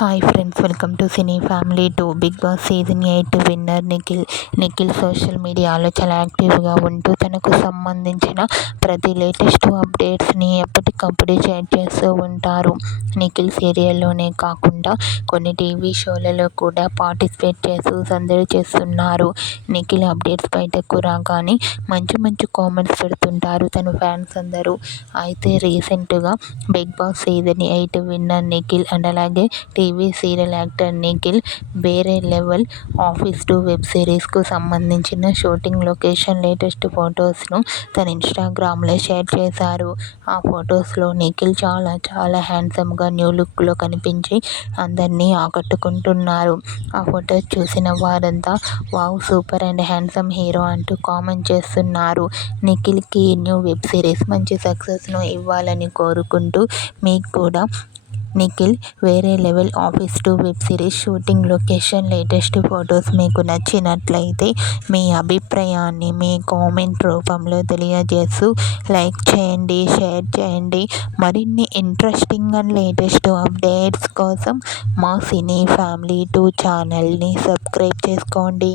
Hi friends, welcome to cine family 2. Bigg Boss season 8 winner Nikhil social మీడియాలో చాలా యాక్టివ్గా ఉంటూ తనకు సంబంధించిన ప్రతి లేటెస్ట్ అప్డేట్స్ని ఎప్పటికప్పుడు షేర్ చేస్తూ ఉంటారు. నిఖిల్ సీరియల్లోనే కాకుండా కొన్ని టీవీ షోలలో కూడా పార్టిసిపేట్ చేస్తూ సందడి చేస్తున్నారు. నిఖిల్ అప్డేట్స్ బయటకు రాగానే మంచి మంచి కామెంట్స్ పెడుతుంటారు తన ఫ్యాన్స్ అందరూ. అయితే రీసెంట్గా Bigg Boss season 8 winner Nikhil and అలాగే టీవీ సీరియల్ యాక్టర్ నిఖిల్ వేరే లెవెల్ ఆఫీస్ 2 వెబ్ సిరీస్కు సంబంధించిన షూటింగ్ లొకేషన్ లేటెస్ట్ ఫొటోస్ను తన ఇన్స్టాగ్రామ్లో షేర్ చేశారు. ఆ ఫొటోస్లో నిఖిల్ చాలా చాలా హ్యాండ్సమ్గా న్యూ లుక్లో కనిపించి అందరినీ ఆకట్టుకుంటున్నారు. ఆ ఫొటోస్ చూసిన వారంతా wow, super and handsome hero అంటూ కామెంట్ చేస్తున్నారు. నిఖిల్కి న్యూ వెబ్ సిరీస్ మంచి సక్సెస్ను ఇవ్వాలని కోరుకుంటూ మీకు కూడా నిఖిల్ వేరే level office 2 web series shooting location latest photos మీకు నచ్చినట్లయితే మీ అభిప్రాయాన్ని మీ కామెంట్ రూపంలో తెలియజేస్తూ లైక్ చేయండి, షేర్ చేయండి. మరిన్ని ఇంట్రెస్టింగ్ అండ్ లేటెస్ట్ అప్డేట్స్ కోసం మా సినీ ఫ్యామిలీ 2 ఛానల్ని సబ్స్క్రైబ్ చేసుకోండి.